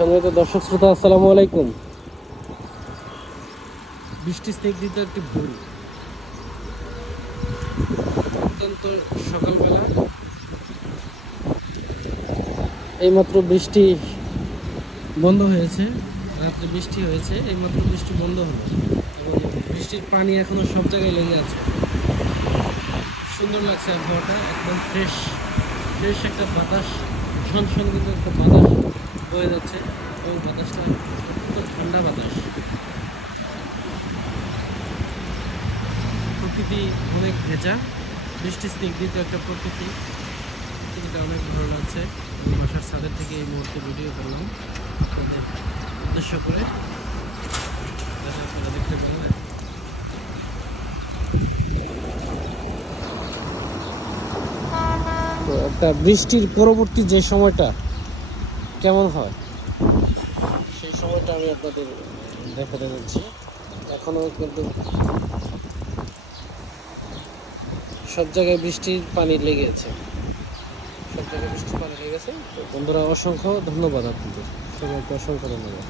সম্মানিত দর্শক শ্রোতা, আসসালামু আলাইকুম। বৃষ্টি স্নিগ্ধ একটি ভোর, অত্যন্ত সকালবেলা এইমাত্র বৃষ্টি বন্ধ হয়েছে। রাত্রে বৃষ্টি হয়েছে, এইমাত্র বৃষ্টি বন্ধ হলো এবং বৃষ্টির পানি এখনো সব জায়গায় লেগে আছে। সুন্দর লাগছে আবহাওয়াটা, একদম ফ্রেশ ফ্রেশ একটা বাতাস, ঝনঝন কিন্তু একটা বাতাস বয়ে যাচ্ছে এবং বাতাসটা অত্যন্ত ঠান্ডা বাতাস। প্রকৃতি অনেক ভেজা, বৃষ্টি স্নিগ্ধ একটা প্রকৃতি, প্রকৃতিটা অনেক ভালো লাগছে। আমি বাসার ছাদের থেকে এই মুহূর্তে ভিডিও করলাম আপনাদের উদ্দেশ্য করে, যাতে আপনারা দেখতে পারেন। তো একটা বৃষ্টির পরবর্তী যে সময়টা কেমন হয়, সেই সময়টা আমি আপনাদের দেখাতে যাচ্ছি। এখনও কিন্তু সব জায়গায় বৃষ্টির পানি লেগে আছে, সব জায়গায় বৃষ্টির পানি লেগেছে। তো বন্ধুরা, অসংখ্য ধন্যবাদ আপনাদের সবাইকে, অসংখ্য ধন্যবাদ।